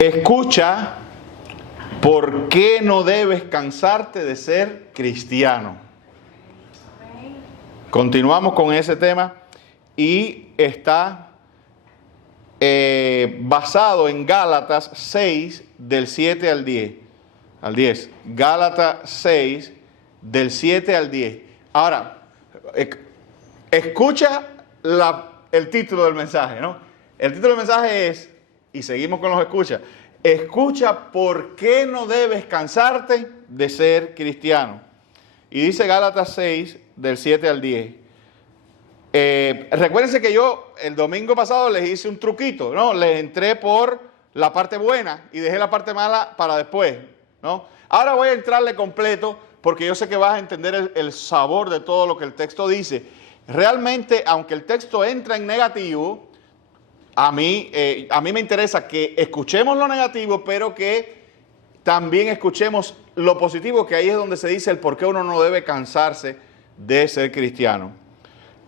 Escucha, ¿por qué no debes cansarte de ser cristiano? Continuamos con ese tema y está basado en Gálatas 6 del 7 al 10. Gálatas 6 del 7 al 10. Ahora, escucha el título del mensaje, ¿no? El título del mensaje es, y seguimos con los escucha, escucha por qué no debes cansarte de ser cristiano. Y dice Gálatas 6 del 7 al 10. Recuérdense que yo el domingo pasado les hice un truquito, ¿no? Les entré por la parte buena y dejé la parte mala para después, ¿no? Ahora voy a entrarle completo porque yo sé que vas a entender el sabor de todo lo que el texto dice. Realmente, aunque el texto entra en negativo, a mí me interesa que escuchemos lo negativo, pero que también escuchemos lo positivo, que ahí es donde se dice el por qué uno no debe cansarse de ser cristiano.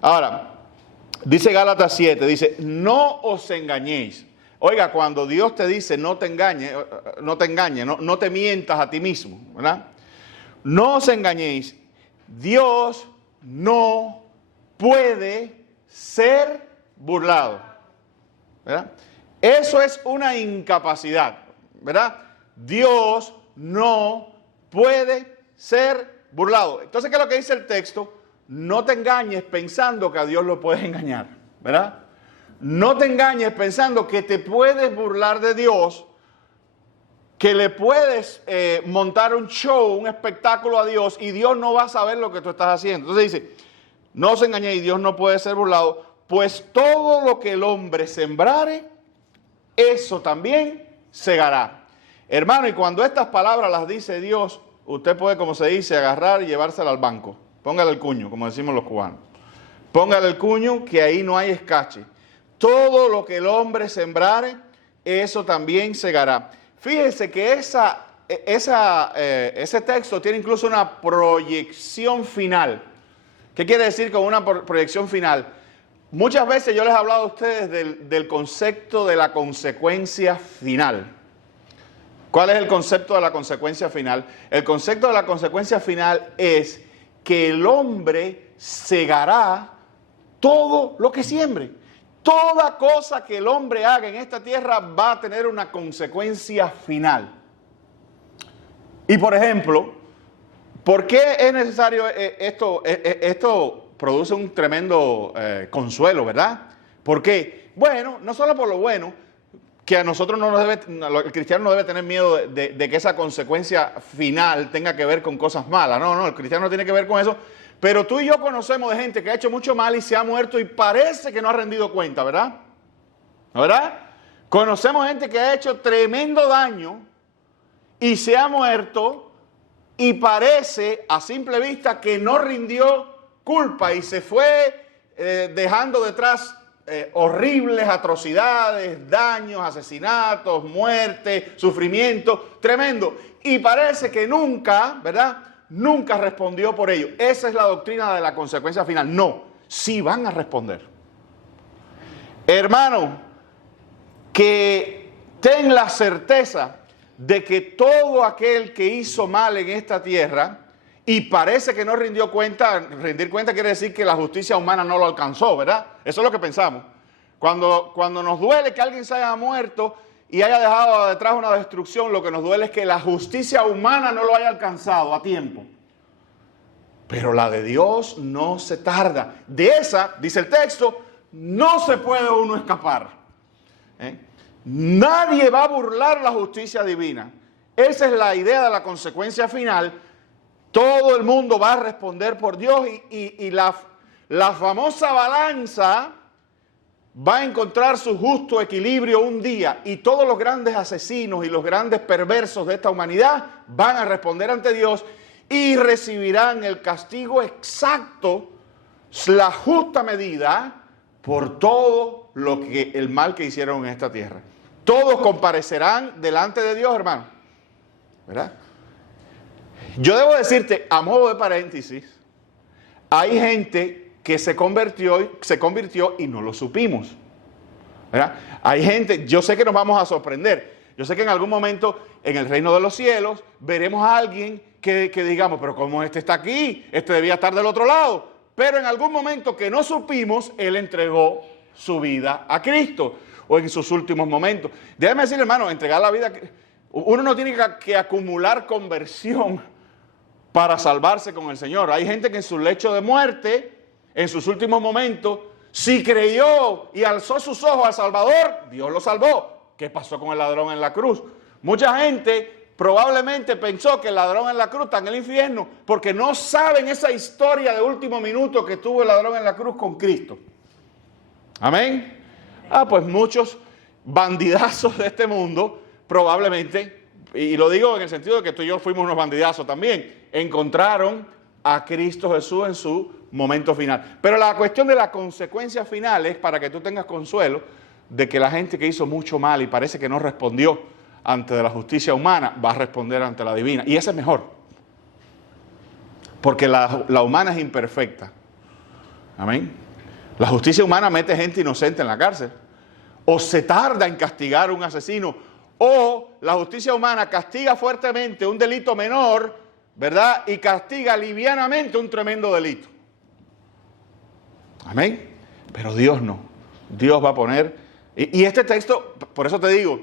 Ahora, dice Gálatas 7, dice, no os engañéis. Oiga, cuando Dios te dice no te engañes, no te mientas a ti mismo, ¿verdad? No os engañéis, Dios no puede ser burlado, ¿verdad? Eso es una incapacidad, ¿verdad? Dios no puede ser burlado. Entonces, ¿qué es lo que dice el texto? No te engañes pensando que a Dios lo puedes engañar, ¿verdad? No te engañes pensando que te puedes burlar de Dios, que le puedes montar un show, un espectáculo a Dios y Dios no va a saber lo que tú estás haciendo. Entonces dice, no os engañéis, Dios no puede ser burlado, pues todo lo que el hombre sembrare, eso también segará. Hermano, y cuando estas palabras las dice Dios, usted puede, como se dice, agarrar y llevársela al banco. Póngale el cuño, como decimos los cubanos. Póngale el cuño, que ahí no hay escache. Todo lo que el hombre sembrare, eso también segará. Fíjese que ese texto tiene incluso una proyección final. ¿Qué quiere decir con una proyección final? Muchas veces yo les he hablado a ustedes del concepto de la consecuencia final. ¿Cuál es el concepto de la consecuencia final? El concepto de la consecuencia final es que el hombre segará todo lo que siembre. Toda cosa que el hombre haga en esta tierra va a tener una consecuencia final. Y por ejemplo, ¿por qué es necesario esto? Esto produce un tremendo consuelo, ¿verdad? ¿Por qué? Bueno, no solo por lo bueno, que a nosotros el cristiano no debe tener miedo de que esa consecuencia final tenga que ver con cosas malas. No, el cristiano no tiene que ver con eso. Pero tú y yo conocemos de gente que ha hecho mucho mal y se ha muerto y parece que no ha rendido cuenta, ¿verdad? ¿Verdad? Conocemos gente que ha hecho tremendo daño y se ha muerto y parece a simple vista que no rindió culpa y se fue dejando detrás horribles atrocidades, daños, asesinatos, muerte, sufrimiento, tremendo. Y parece que nunca, ¿verdad? Nunca respondió por ello. Esa es la doctrina de la consecuencia final. No, sí van a responder. Hermano, que ten la certeza de que todo aquel que hizo mal en esta tierra y parece que no rindió cuenta, rendir cuenta quiere decir que la justicia humana no lo alcanzó, ¿verdad? Eso es lo que pensamos. Cuando nos duele que alguien se haya muerto y haya dejado detrás una destrucción, lo que nos duele es que la justicia humana no lo haya alcanzado a tiempo. Pero la de Dios no se tarda. De esa, dice el texto, no se puede uno escapar. Nadie va a burlar la justicia divina. Esa es la idea de la consecuencia final. Todo el mundo va a responder por Dios y la famosa balanza va a encontrar su justo equilibrio un día y todos los grandes asesinos y los grandes perversos de esta humanidad van a responder ante Dios y recibirán el castigo exacto, la justa medida por todo el mal que hicieron en esta tierra. Todos comparecerán delante de Dios, hermano, ¿verdad? Yo debo decirte, a modo de paréntesis, hay gente que se convirtió y no lo supimos, ¿verdad? Hay gente, yo sé que nos vamos a sorprender, Yo sé que en algún momento en el reino de los cielos veremos a alguien que digamos, pero ¿cómo este está aquí? Este debía estar del otro lado. Pero en algún momento que no supimos, él entregó su vida a Cristo, o en sus últimos momentos. Déjame decir, hermano, entregar la vida, uno no tiene que acumular conversión para salvarse con el Señor. Hay gente que en su lecho de muerte, en sus últimos momentos, si creyó y alzó sus ojos al Salvador, Dios lo salvó. ¿Qué pasó con el ladrón en la cruz? Mucha gente probablemente pensó que el ladrón en la cruz está en el infierno porque no saben esa historia de último minuto que tuvo el ladrón en la cruz con Cristo. Amén. Pues muchos bandidazos de este mundo probablemente, y lo digo en el sentido de que tú y yo fuimos unos bandidazos también, encontraron a Cristo Jesús en su momento final. Pero la cuestión de la consecuencia final es para que tú tengas consuelo de que la gente que hizo mucho mal y parece que no respondió ante la justicia humana, va a responder ante la divina. Y ese es mejor. Porque la humana es imperfecta. Amén. La justicia humana mete gente inocente en la cárcel. O se tarda en castigar a un asesino. O la justicia humana castiga fuertemente un delito menor, ¿verdad? Y castiga livianamente un tremendo delito. Amén. Pero Dios no. Dios va a poner... Y este texto, por eso te digo,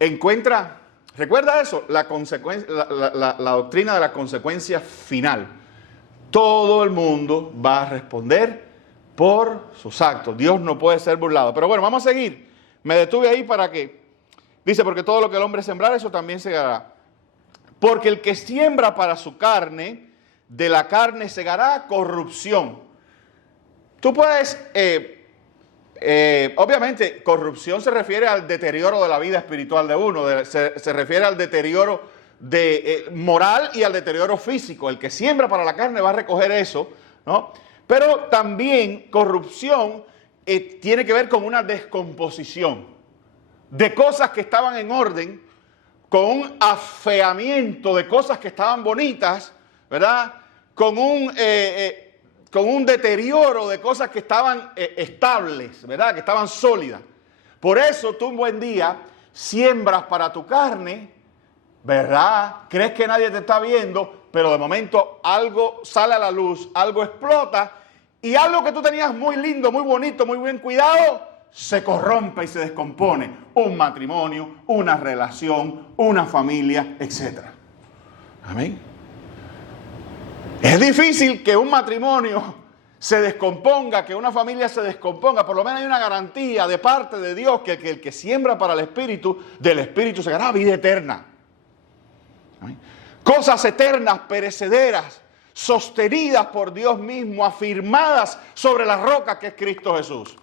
recuerda eso, la doctrina de la consecuencia final. Todo el mundo va a responder por sus actos. Dios no puede ser burlado. Pero bueno, vamos a seguir. Me detuve ahí para que... Dice, porque todo lo que el hombre sembrara, eso también segará. Porque el que siembra para su carne, de la carne segará corrupción. Tú puedes... obviamente, corrupción se refiere al deterioro de la vida espiritual de uno, se refiere al deterioro moral y al deterioro físico. El que siembra para la carne va a recoger eso, ¿no? Pero también corrupción tiene que ver con una descomposición de cosas que estaban en orden, con un afeamiento de cosas que estaban bonitas, ¿verdad? Con un deterioro de cosas que estaban estables, ¿verdad? Que estaban sólidas. Por eso tú un buen día siembras para tu carne, ¿verdad? Crees que nadie te está viendo, pero de momento algo sale a la luz, algo explota y algo que tú tenías muy lindo, muy bonito, muy bien cuidado, se corrompe y se descompone. Un matrimonio, una relación, una familia, etc. Amén. Es difícil que un matrimonio se descomponga, que una familia se descomponga. Por lo menos hay una garantía de parte de Dios que el que siembra para el Espíritu, del Espíritu se ganará vida eterna. ¿Amén? Cosas eternas, perecederas, sostenidas por Dios mismo, afirmadas sobre la roca que es Cristo Jesús.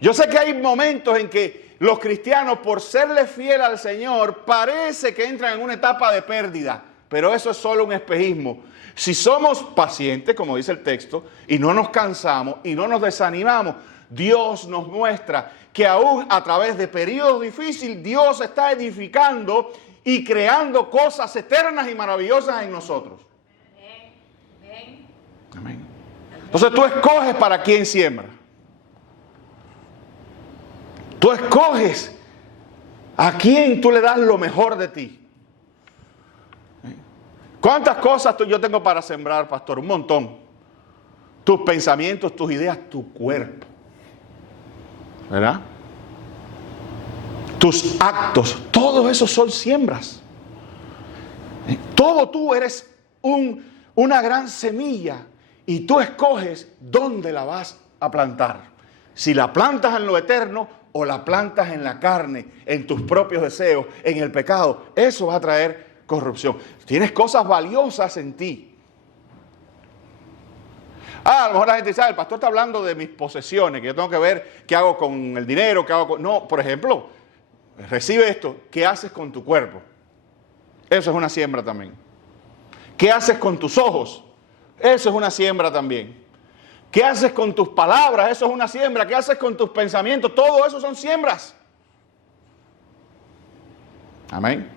Yo sé que hay momentos en que los cristianos, por serle fiel al Señor, parece que entran en una etapa de pérdida. Pero eso es solo un espejismo. Si somos pacientes, como dice el texto, y no nos cansamos y no nos desanimamos, Dios nos muestra que aún a través de periodos difíciles, Dios está edificando y creando cosas eternas y maravillosas en nosotros. Amén. Amén. Entonces tú escoges para quién siembra. Tú escoges a quién tú le das lo mejor de ti. ¿Cuántas cosas yo tengo para sembrar, pastor? Un montón. Tus pensamientos, tus ideas, tu cuerpo. ¿Verdad? Tus actos, todo eso son siembras. Todo tú eres una gran semilla y tú escoges dónde la vas a plantar. Si la plantas en lo eterno o la plantas en la carne, en tus propios deseos, en el pecado, eso va a traer corrupción. Tienes cosas valiosas en ti. A lo mejor la gente dice, el pastor está hablando de mis posesiones, que yo tengo que ver qué hago con el dinero, qué hago con... No, por ejemplo, recibe esto, ¿qué haces con tu cuerpo? Eso es una siembra también. ¿Qué haces con tus ojos? Eso es una siembra también. ¿Qué haces con tus palabras? Eso es una siembra. ¿Qué haces con tus pensamientos? Todo eso son siembras. Amén.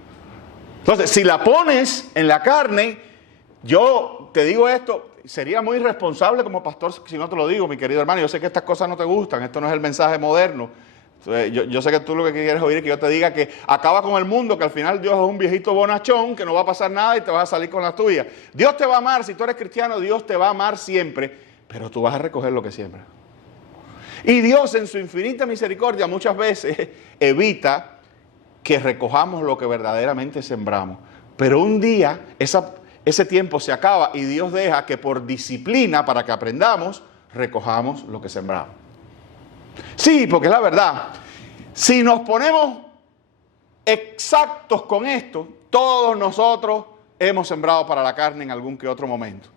Entonces, si la pones en la carne, yo te digo esto, sería muy irresponsable como pastor si no te lo digo, mi querido hermano. Yo sé que estas cosas no te gustan, esto no es el mensaje moderno, Yo sé que tú lo que quieres oír es que yo te diga que acaba con el mundo, que al final Dios es un viejito bonachón, que no va a pasar nada y te vas a salir con la tuya. Dios te va a amar, si tú eres cristiano, Dios te va a amar siempre, pero tú vas a recoger lo que siembras. Y Dios en su infinita misericordia muchas veces evita que recojamos lo que verdaderamente sembramos. Pero un día ese tiempo se acaba y Dios deja que por disciplina, para que aprendamos, recojamos lo que sembramos. Sí, porque es la verdad. Si nos ponemos exactos con esto, todos nosotros hemos sembrado para la carne en algún que otro momento.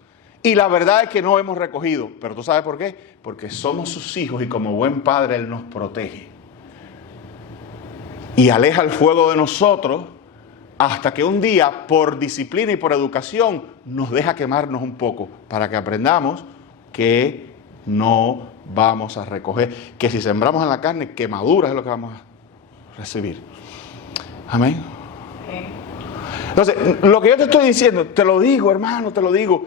Y la verdad es que no hemos recogido. Pero ¿tú sabes por qué? Porque somos sus hijos y como buen padre Él nos protege. Y aleja el fuego de nosotros hasta que un día, por disciplina y por educación, nos deja quemarnos un poco para que aprendamos que no vamos a recoger, que si sembramos en la carne, quemadura es lo que vamos a recibir. Amén. Entonces, lo que yo te estoy diciendo, te lo digo, hermano, te lo digo,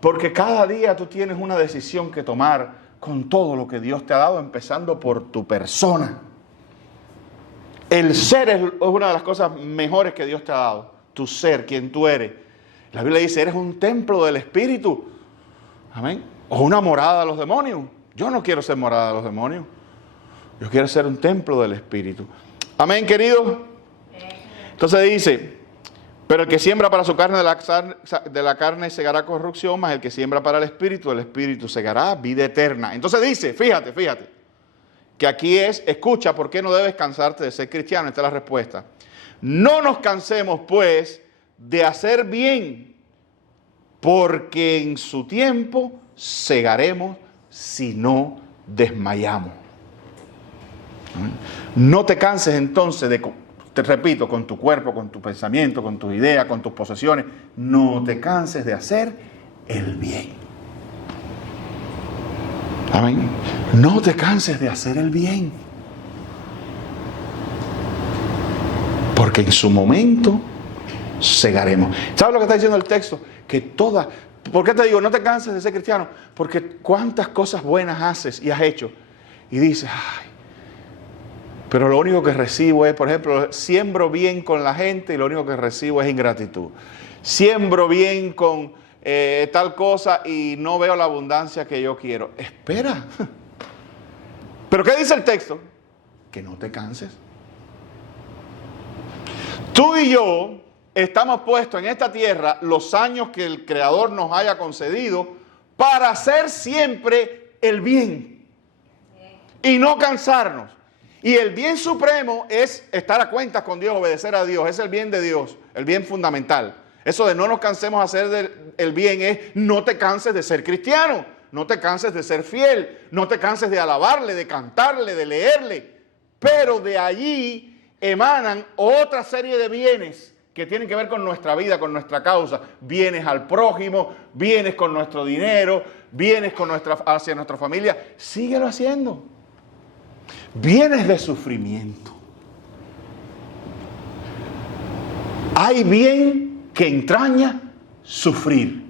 porque cada día tú tienes una decisión que tomar con todo lo que Dios te ha dado, empezando por tu persona. El ser es una de las cosas mejores que Dios te ha dado, tu ser, quien tú eres. La Biblia dice, eres un templo del Espíritu. Amén. O una morada de los demonios. Yo no quiero ser morada de los demonios. Yo quiero ser un templo del Espíritu. Amén, querido. Entonces dice, pero el que siembra para su carne de la carne segará corrupción, mas el que siembra para el Espíritu segará vida eterna. Entonces dice, fíjate, que aquí escucha, ¿por qué no debes cansarte de ser cristiano? Esta es la respuesta. No nos cansemos, pues, de hacer bien, porque en su tiempo segaremos si no desmayamos. No te canses entonces te repito, con tu cuerpo, con tu pensamiento, con tus ideas, con tus posesiones. No te canses de hacer el bien. Amén. No te canses de hacer el bien. Porque en su momento segaremos. ¿Sabes lo que está diciendo el texto? Que ¿por qué te digo no te canses de ser cristiano? Porque cuántas cosas buenas haces y has hecho. Y dices, ay, pero lo único que recibo es, por ejemplo, siembro bien con la gente y lo único que recibo es ingratitud. Siembro bien con tal cosa y no veo la abundancia que yo quiero. Espera. ¿Pero qué dice el texto? Que no te canses. Tú y yo estamos puestos en esta tierra los años que el Creador nos haya concedido para hacer siempre el bien y no cansarnos. Y el bien supremo es estar a cuentas con Dios, obedecer a Dios. Es el bien de Dios, el bien fundamental. Eso de no nos cansemos de hacer el bien es no te canses de ser cristiano, no te canses de ser fiel, no te canses de alabarle, de cantarle, de leerle. Pero de allí emanan otra serie de bienes que tienen que ver con nuestra vida, con nuestra causa. Bienes al prójimo, bienes con nuestro dinero, bienes hacia nuestra familia. Síguelo haciendo. Bienes de sufrimiento. Hay bien que entraña sufrir.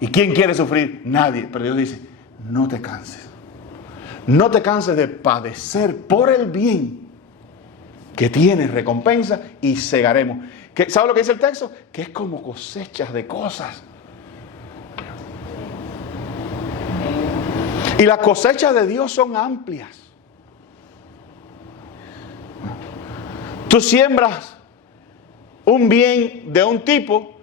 ¿Y quién quiere sufrir? Nadie. Pero Dios dice, no te canses. No te canses de padecer por el bien que tienes recompensa y segaremos. ¿Sabes lo que dice el texto? Que es como cosechas de cosas. Y las cosechas de Dios son amplias. Tú siembras un bien de un tipo,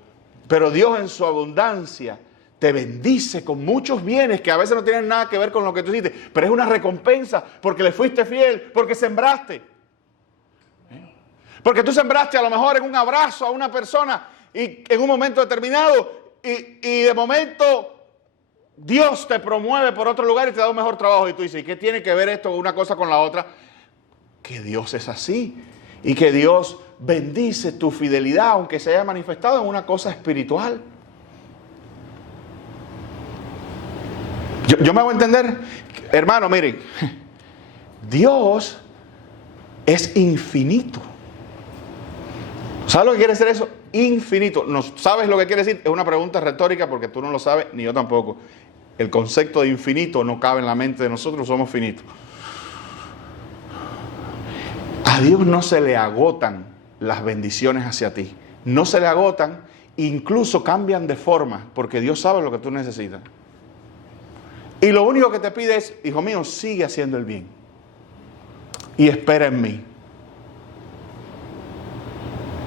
pero Dios en su abundancia te bendice con muchos bienes que a veces no tienen nada que ver con lo que tú hiciste, pero es una recompensa porque le fuiste fiel, porque sembraste. Porque tú sembraste a lo mejor en un abrazo a una persona y en un momento determinado y de momento Dios te promueve por otro lugar y te da un mejor trabajo y tú dices, ¿y qué tiene que ver esto una cosa con la otra? Que Dios es así. Y que Dios bendice tu fidelidad, aunque se haya manifestado en una cosa espiritual. Yo me hago entender, hermano, miren, Dios es infinito. ¿Sabes lo que quiere decir eso? Infinito. ¿No sabes lo que quiere decir? Es una pregunta retórica porque tú no lo sabes, ni yo tampoco. El concepto de infinito no cabe en la mente de nosotros, somos finitos. A Dios no se le agotan las bendiciones hacia ti. No se le agotan, incluso cambian de forma, porque Dios sabe lo que tú necesitas. Y lo único que te pide es, hijo mío, sigue haciendo el bien. Y espera en mí.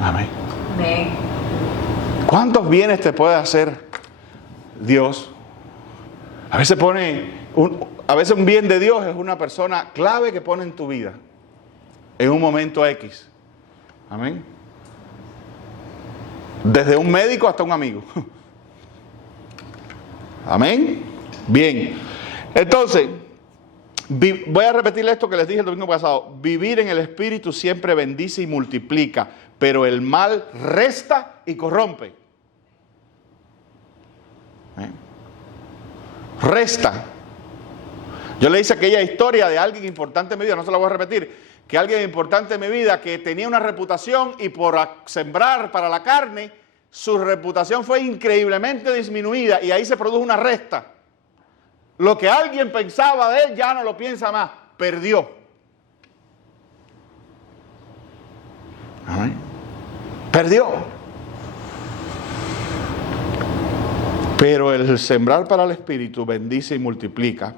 Amén. Amén. ¿Cuántos bienes te puede hacer Dios? A veces un bien de Dios es una persona clave que pone en tu vida. En un momento X. Amén. Desde un médico hasta un amigo. Amén. Bien. Entonces, voy a repetir esto que les dije el domingo pasado. Vivir en el Espíritu siempre bendice y multiplica, pero el mal resta y corrompe. Resta. Yo le hice aquella historia de alguien importante en mi vida, no se la voy a repetir, que alguien importante en mi vida que tenía una reputación y por sembrar para la carne, su reputación fue increíblemente disminuida y ahí se produjo una resta. Lo que alguien pensaba de él ya no lo piensa más, perdió. Amén. Perdió. Pero el sembrar para el Espíritu bendice y multiplica.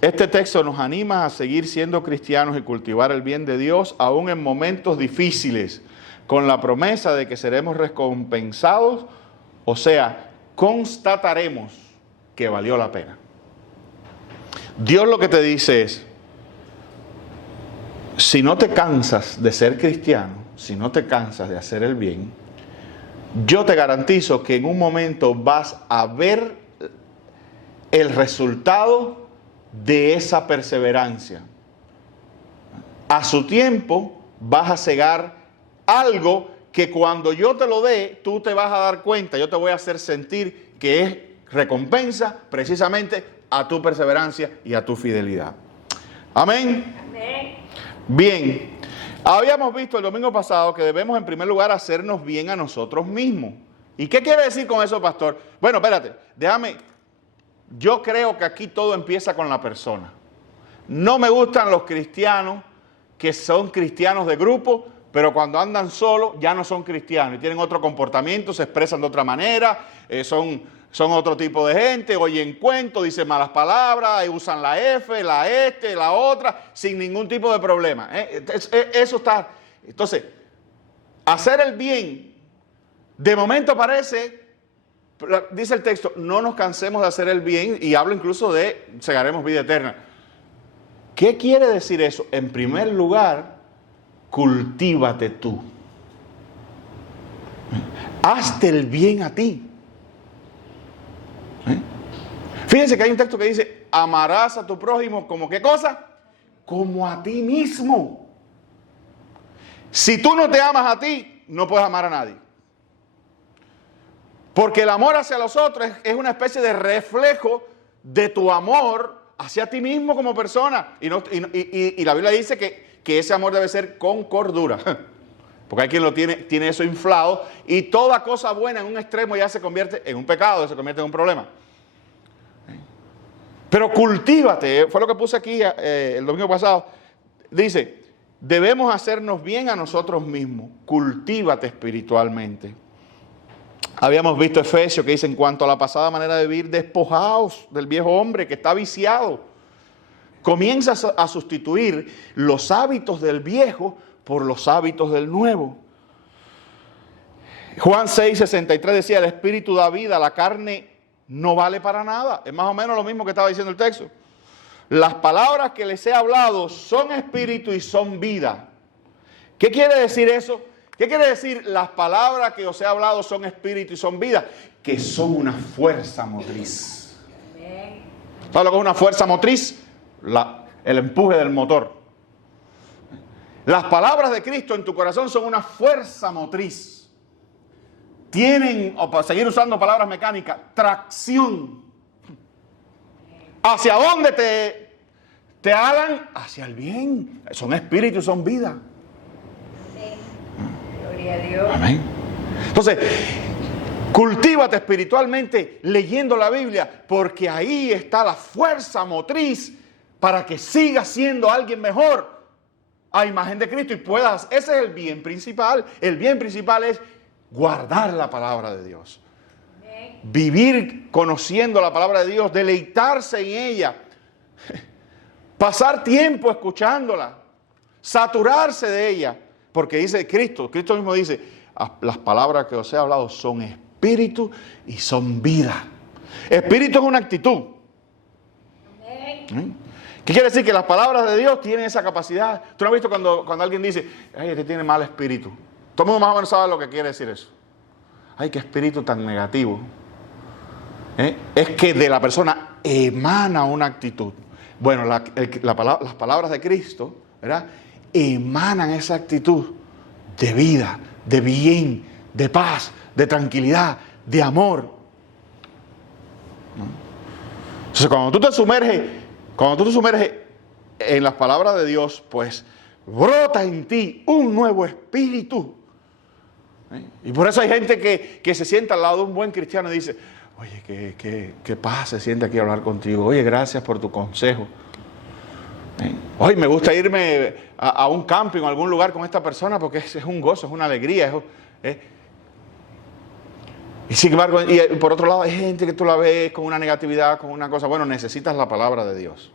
Este texto nos anima a seguir siendo cristianos y cultivar el bien de Dios aún en momentos difíciles, con la promesa de que seremos recompensados, o sea, constataremos que valió la pena. Dios lo que te dice es, si no te cansas de ser cristiano, si no te cansas de hacer el bien, yo te garantizo que en un momento vas a ver el resultado de esa perseverancia. A su tiempo vas a cegar algo que cuando yo te lo dé, tú te vas a dar cuenta, yo te voy a hacer sentir que es recompensa precisamente a tu perseverancia y a tu fidelidad. Amén. Amén. Bien, habíamos visto el domingo pasado que debemos en primer lugar hacernos bien a nosotros mismos. ¿Y qué quiere decir con eso, pastor? Bueno, espérate, yo creo que aquí todo empieza con la persona. No me gustan los cristianos que son cristianos de grupo, pero cuando andan solos ya no son cristianos y tienen otro comportamiento, se expresan de otra manera, son otro tipo de gente, oyen cuentos, dicen malas palabras, usan la F, la la otra, sin ningún tipo de problema. Eso está. Entonces, hacer el bien, de momento parece, dice el texto, no nos cansemos de hacer el bien, y habla incluso de segaremos vida eterna. ¿Qué quiere decir eso? En primer lugar, cultívate tú. Hazte el bien a ti. Fíjense que hay un texto que dice, amarás a tu prójimo como ¿qué cosa? Como a ti mismo. Si tú no te amas a ti, no puedes amar a nadie. Porque el amor hacia los otros es una especie de reflejo de tu amor hacia ti mismo como persona. Y la Biblia dice que ese amor debe ser con cordura. Porque hay quien lo tiene eso inflado y toda cosa buena en un extremo ya se convierte en un pecado, se convierte en un problema. Pero cultívate, fue lo que puse aquí el domingo pasado. Dice, debemos hacernos bien a nosotros mismos. Cultívate espiritualmente. Habíamos visto Efesios que dice, en cuanto a la pasada manera de vivir, despojaos del viejo hombre que está viciado. Comienza a sustituir los hábitos del viejo por los hábitos del nuevo. Juan 6:63 decía, el espíritu da vida, la carne no vale para nada. Es más o menos lo mismo que estaba diciendo el texto. Las palabras que les he hablado son espíritu y son vida. ¿Qué quiere decir eso? ¿Qué quiere decir las palabras que os he hablado son espíritu y son vida? Que son una fuerza motriz. ¿Sabes lo que es una fuerza motriz? El empuje del motor. Las palabras de Cristo en tu corazón son una fuerza motriz. Tienen, o para seguir usando palabras mecánicas, tracción. ¿Hacia dónde te hagan? Hacia el bien. Son espíritus, son vida. Gloria a Dios. Amén. Entonces, cultívate espiritualmente leyendo la Biblia, porque ahí está la fuerza motriz para que sigas siendo alguien mejor. a imagen de Cristo y puedas, ese es el bien principal. El bien principal es guardar la palabra de Dios. Vivir conociendo la palabra de Dios, deleitarse en ella, pasar tiempo escuchándola, saturarse de ella, porque dice Cristo mismo dice, las palabras que os he hablado son espíritu y son vida. Espíritu es una actitud. ¿Qué quiere decir? Que las palabras de Dios tienen esa capacidad. ¿Tú no has visto cuando alguien dice, ay, este tiene mal espíritu? Todo el mundo más o menos sabe lo que quiere decir eso. Ay, qué espíritu tan negativo. Es que de la persona emana una actitud. Bueno, las palabras de Cristo, ¿verdad?, emanan esa actitud de vida, de bien, de paz, de tranquilidad, de amor. Entonces, cuando tú te sumerges en las palabras de Dios, pues brota en ti un nuevo espíritu. Y por eso hay gente que se sienta al lado de un buen cristiano y dice, oye, qué paz se siente aquí a hablar contigo. Oye, gracias por tu consejo. Oye, me gusta irme a un camping o a algún lugar con esta persona porque es un gozo, es una alegría. Y sin embargo, y por otro lado, hay gente que tú la ves con una negatividad, con una cosa. Bueno, necesitas la palabra de Dios.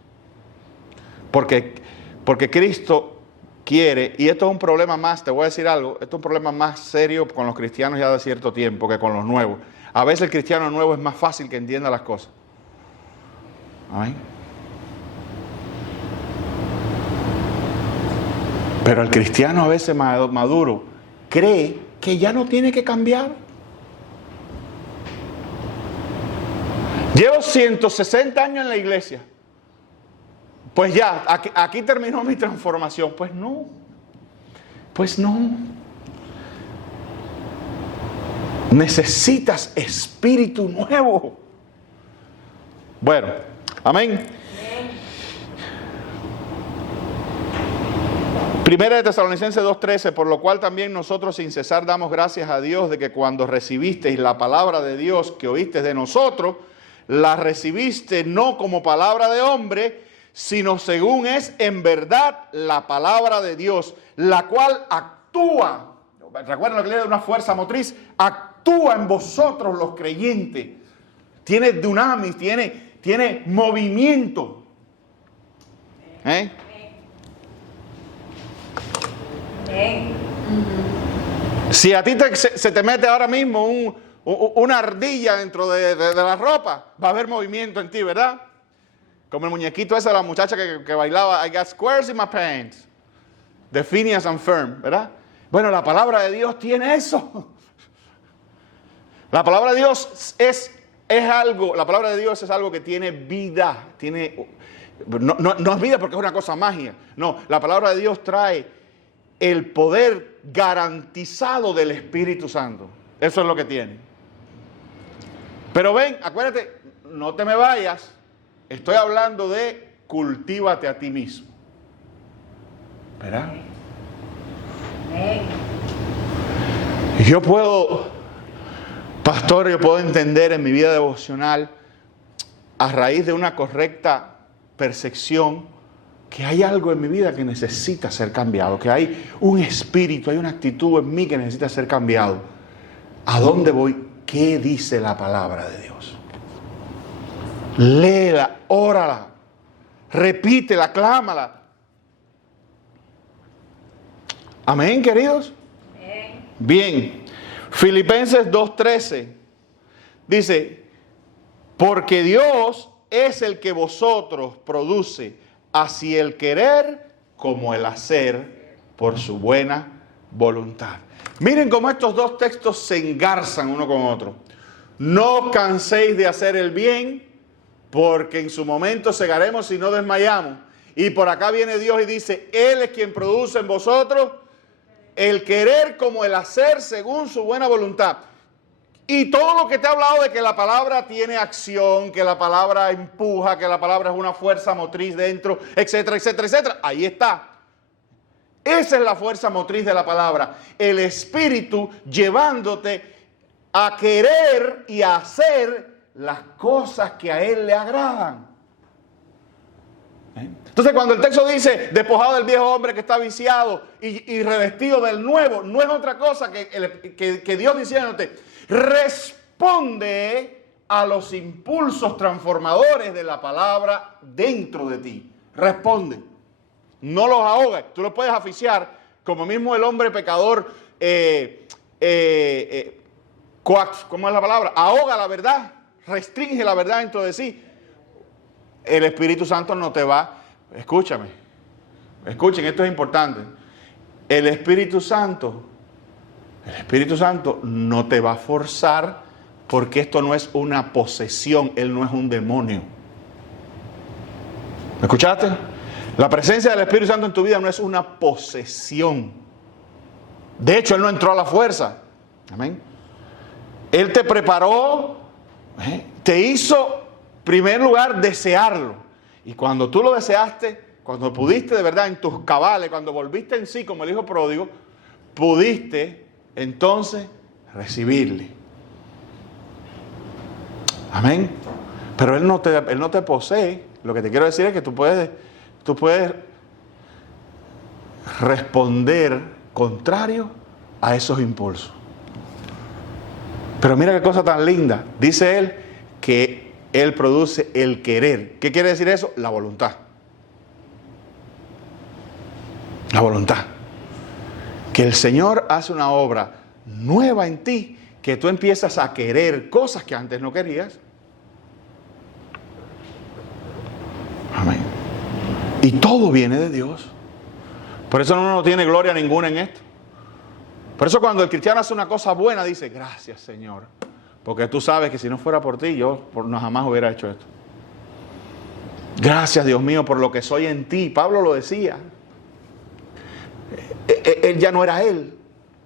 Porque Cristo quiere, y esto es un problema más, te voy a decir algo, esto es un problema más serio con los cristianos ya de cierto tiempo que con los nuevos. A veces el cristiano nuevo es más fácil que entienda las cosas. Amén. Pero el cristiano a veces maduro cree que ya no tiene que cambiar. Llevo 160 años en la iglesia. Pues ya, aquí terminó mi transformación. Pues no. Necesitas espíritu nuevo. Bueno, amén. Primera de Tesalonicenses 2:13, por lo cual también nosotros sin cesar damos gracias a Dios de que cuando recibisteis la palabra de Dios que oísteis de nosotros, la recibiste no como palabra de hombre, sino según es en verdad la palabra de Dios, la cual actúa. Recuerden lo que le da una fuerza motriz, actúa en vosotros los creyentes. Tiene dunamis, tiene movimiento. Si a ti se te mete ahora mismo una ardilla dentro de la ropa, va a haber movimiento en ti, ¿verdad? Como el muñequito ese de la muchacha que bailaba, I got squares in my pants, de Phineas and Ferb, ¿verdad? Bueno, la palabra de Dios tiene eso. La palabra de Dios es algo, la palabra de Dios es algo que tiene vida, no es vida porque es una cosa mágica. No, la palabra de Dios trae el poder garantizado del Espíritu Santo. Eso es lo que tiene. Pero ven, acuérdate, no te me vayas. Estoy hablando de cultívate a ti mismo. ¿Verdad? Yo puedo, pastor, entender en mi vida devocional, a raíz de una correcta percepción, que hay algo en mi vida que necesita ser cambiado, que hay un espíritu, hay una actitud en mí que necesita ser cambiado. ¿A dónde voy? ¿Qué dice la palabra de Dios? Léela, órala, repítela, clámala. Amén, queridos. Amén. Bien, Filipenses 2:13 dice, porque Dios es el que vosotros produce así el querer como el hacer por su buena voluntad. Miren cómo estos dos textos se engarzan uno con otro. No canséis de hacer el bien, porque en su momento segaremos si no desmayamos. Y por acá viene Dios y dice, Él es quien produce en vosotros el querer como el hacer según su buena voluntad. Y todo lo que te he hablado de que la palabra tiene acción, que la palabra empuja, que la palabra es una fuerza motriz dentro, etcétera, etcétera, etcétera. Ahí está. Esa es la fuerza motriz de la palabra. El Espíritu llevándote a querer y a hacer las cosas que a Él le agradan. Entonces cuando el texto dice despojado del viejo hombre que está viciado y revestido del nuevo, no es otra cosa que Dios diciéndote, responde a los impulsos transformadores de la palabra dentro de ti. Responde. No los ahogas. Tú los puedes asfixiar, como mismo el hombre pecador, ¿cómo es la palabra? Ahoga la verdad, restringe la verdad dentro de sí. El Espíritu Santo no te va. Escúchame, escuchen, esto es importante. El Espíritu Santo no te va a forzar, porque esto no es una posesión, Él no es un demonio. ¿Me escuchaste? La presencia del Espíritu Santo en tu vida no es una posesión. De hecho, Él no entró a la fuerza. Amén. Él te preparó, te hizo, en primer lugar, desearlo. Y cuando tú lo deseaste, cuando pudiste de verdad en tus cabales, cuando volviste en sí como el hijo pródigo, pudiste entonces recibirle. Amén. Pero Él no te posee. Lo que te quiero decir es que tú puedes responder contrario a esos impulsos. Pero mira qué cosa tan linda. Dice Él que Él produce el querer. ¿Qué quiere decir eso? La voluntad. La voluntad. Que el Señor hace una obra nueva en ti, que tú empiezas a querer cosas que antes no querías. Amén. Y todo viene de Dios. Por eso uno no tiene gloria ninguna en esto. Por eso cuando el cristiano hace una cosa buena, dice, gracias Señor. Porque tú sabes que si no fuera por ti, yo no jamás hubiera hecho esto. Gracias Dios mío por lo que soy en ti. Pablo lo decía. Él ya no era él.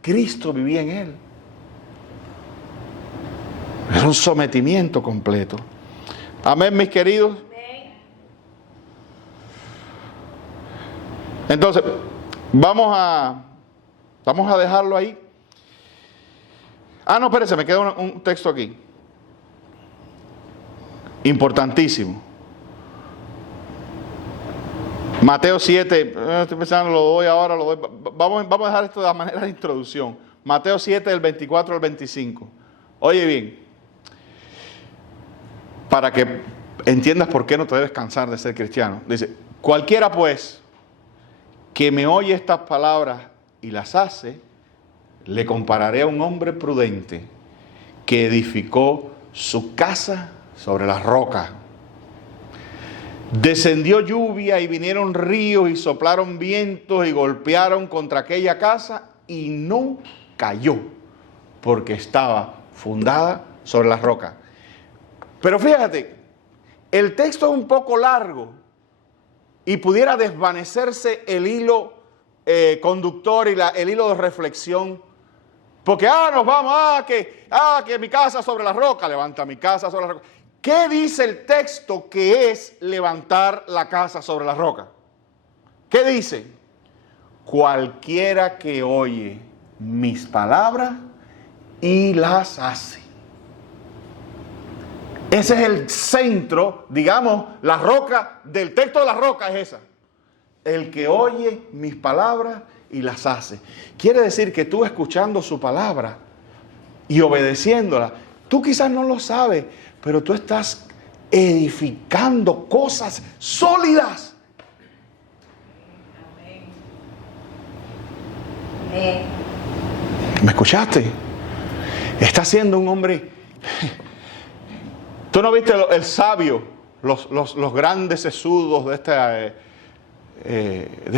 Cristo vivía en él. Era un sometimiento completo. Amén, mis queridos. Entonces, vamos a dejarlo ahí. No, espérese, me queda un texto aquí. Importantísimo. Mateo 7, estoy pensando, lo doy ahora, lo doy. Vamos a dejar esto de manera de introducción. Mateo 7, del 24 al 25. Oye bien, para que entiendas por qué no te debes cansar de ser cristiano. Dice, cualquiera pues que me oye estas palabras y las hace, le compararé a un hombre prudente que edificó su casa sobre la roca. Descendió lluvia y vinieron ríos y soplaron vientos y golpearon contra aquella casa y no cayó, porque estaba fundada sobre la roca. Pero fíjate, el texto es un poco largo y pudiera desvanecerse el hilo conductor y el hilo de reflexión. Porque, nos vamos, que mi casa sobre la roca, levanta mi casa sobre la roca. ¿Qué dice el texto que es levantar la casa sobre la roca? ¿Qué dice? Cualquiera que oye mis palabras y las hace. Ese es el centro, digamos, la roca del texto de la roca es esa. El que oye mis palabras y las hace. Quiere decir que tú escuchando su palabra y obedeciéndola, tú quizás no lo sabes, pero tú estás edificando cosas sólidas. Amén. ¿Me escuchaste? Estás siendo un hombre. ¿Tú no viste el sabio, los grandes sesudos de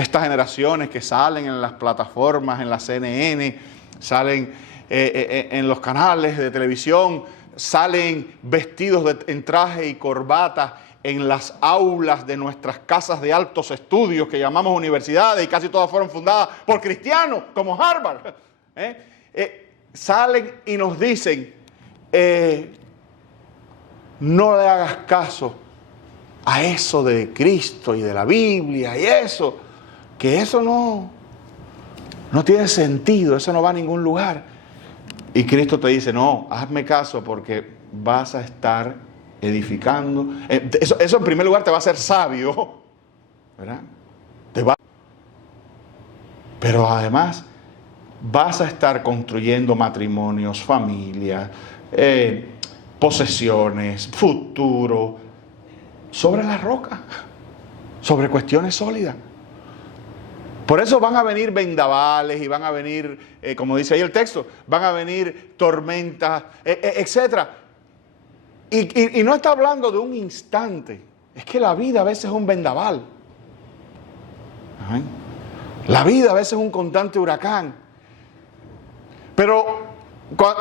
estas generaciones que salen en las plataformas, en la CNN, salen en los canales de televisión, salen vestidos en traje y corbata en las aulas de nuestras casas de altos estudios que llamamos universidades, y casi todas fueron fundadas por cristianos como Harvard? Salen y nos dicen, no le hagas caso a eso de Cristo y de la Biblia y eso, que eso no tiene sentido, eso no va a ningún lugar. Y Cristo te dice, no, hazme caso porque vas a estar edificando. Eso en primer lugar te va a hacer sabio ¿verdad? Pero además vas a estar construyendo matrimonios, familias, posesiones, futuro, sobre la roca, sobre cuestiones sólidas. Por eso van a venir vendavales y van a venir, como dice ahí el texto, van a venir tormentas, etc. Y no está hablando de un instante. Es que la vida a veces es un vendaval. La vida a veces es un constante huracán. Pero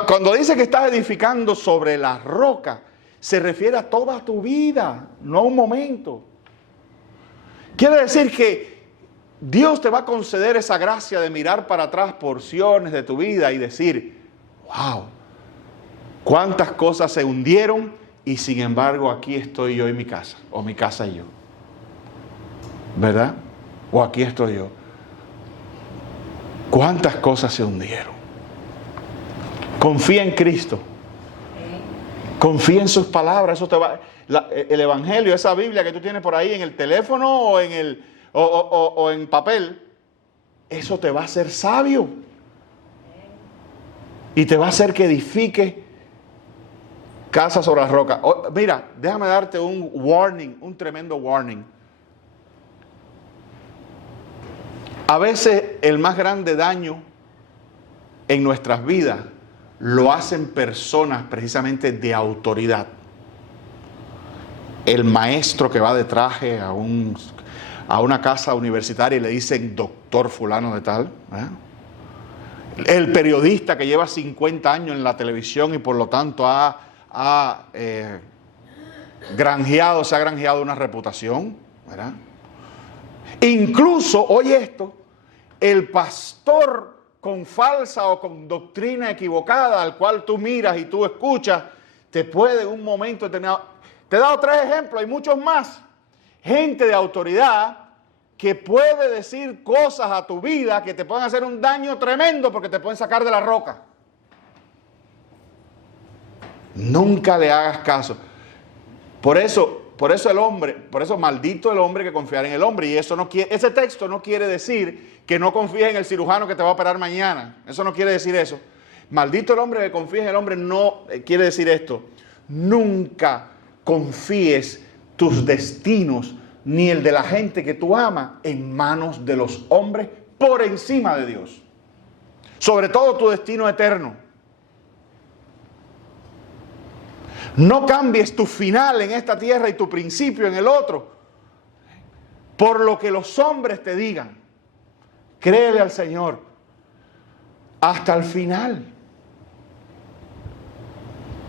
cuando dice que estás edificando sobre la roca, se refiere a toda tu vida, no a un momento. Quiere decir que Dios te va a conceder esa gracia de mirar para atrás porciones de tu vida y decir, wow, cuántas cosas se hundieron y sin embargo aquí estoy yo y mi casa, o mi casa y yo. ¿Verdad? O aquí estoy yo. ¿Cuántas cosas se hundieron? Confía en Cristo. Confía en sus palabras. Eso te va, el Evangelio, esa Biblia que tú tienes por ahí en el teléfono o en papel, eso te va a hacer sabio. Y te va a hacer que edifique casa sobre la roca. Mira, déjame darte un warning, un tremendo warning. A veces el más grande daño en nuestras vidas lo hacen personas precisamente de autoridad. El maestro que va de traje a una casa universitaria y le dicen doctor fulano de tal. El periodista que lleva 50 años en la televisión y por lo tanto se ha granjeado una reputación, ¿verdad? Incluso, oye esto, el pastor con falsa o con doctrina equivocada al cual tú miras y tú escuchas, te puede en un momento determinado. Te he dado 3 ejemplos, hay muchos más. Gente de autoridad que puede decir cosas a tu vida que te pueden hacer un daño tremendo porque te pueden sacar de la roca. Nunca le hagas caso. Por eso maldito el hombre que confiar en el hombre. Y ese texto no quiere decir que no confíes en el cirujano que te va a operar mañana. Eso no quiere decir eso. Maldito el hombre que confía en el hombre no quiere decir esto. Nunca confíes tus destinos ni el de la gente que tú amas en manos de los hombres por encima de Dios. Sobre todo tu destino eterno. No cambies tu final en esta tierra y tu principio en el otro por lo que los hombres te digan. Créele al Señor hasta el final.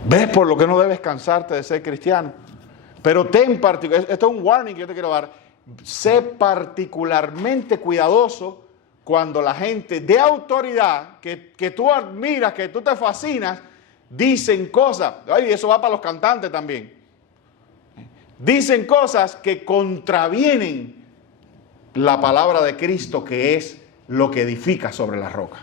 ¿Ves por lo que no debes cansarte de ser cristiano? Pero ten particular, esto es un warning que yo te quiero dar. Sé particularmente cuidadoso cuando la gente de autoridad que tú admiras, que tú te fascinas, dicen cosas. Y eso va para los cantantes también. Dicen cosas que contravienen la palabra de Cristo, que es lo que edifica sobre la roca.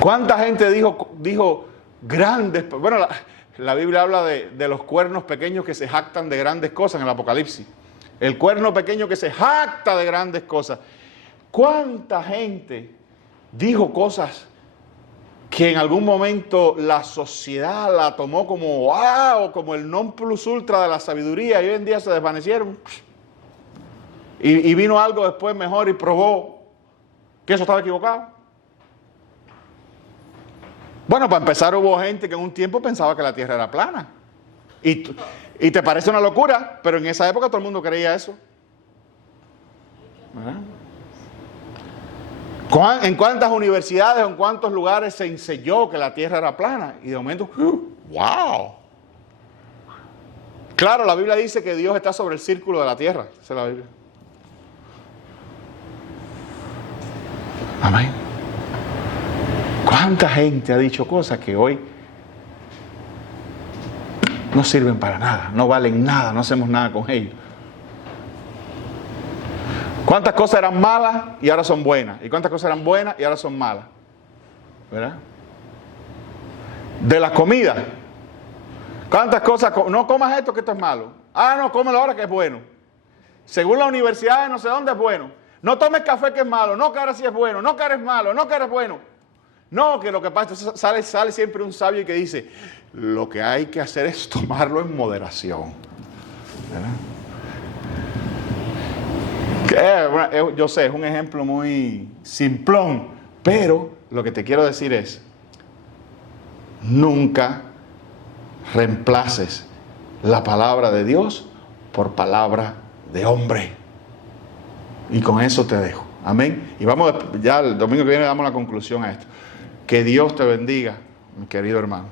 ¿Cuánta gente dijo grandes? Bueno, la Biblia habla de los cuernos pequeños que se jactan de grandes cosas en el Apocalipsis. El cuerno pequeño que se jacta de grandes cosas. ¿Cuánta gente dijo cosas que en algún momento la sociedad la tomó como wow, como el non plus ultra de la sabiduría, y hoy en día se desvanecieron? Y vino algo después mejor y probó que eso estaba equivocado. Bueno, para empezar hubo gente que en un tiempo pensaba que la tierra era plana. Y te parece una locura, pero en esa época todo el mundo creía eso. ¿Verdad? ¿En cuántas universidades o en cuántos lugares se enseñó que la tierra era plana? Y de momento, ¡wow! Claro, la Biblia dice que Dios está sobre el círculo de la tierra. Esa es la Biblia. Amén. ¿Cuánta gente ha dicho cosas que hoy no sirven para nada, no valen nada, no hacemos nada con ellos? ¿Cuántas cosas eran malas y ahora son buenas? ¿Y cuántas cosas eran buenas y ahora son malas? ¿Verdad? De la comida. ¿Cuántas cosas? No comas esto que esto es malo. Ah, no, cómelo ahora que es bueno. Según la universidad de no sé dónde es bueno. No tomes café que es malo. No, que ahora sí es bueno. No, que ahora es malo. No, que ahora es bueno. No, que lo que pasa, entonces sale siempre un sabio que dice, lo que hay que hacer es tomarlo en moderación. Yo sé, es un ejemplo muy simplón, pero lo que te quiero decir es, nunca reemplaces la palabra de Dios por palabra de hombre. Y con eso te dejo. Amén. Y vamos, ya el domingo que viene damos la conclusión a esto. Que Dios te bendiga, mi querido hermano.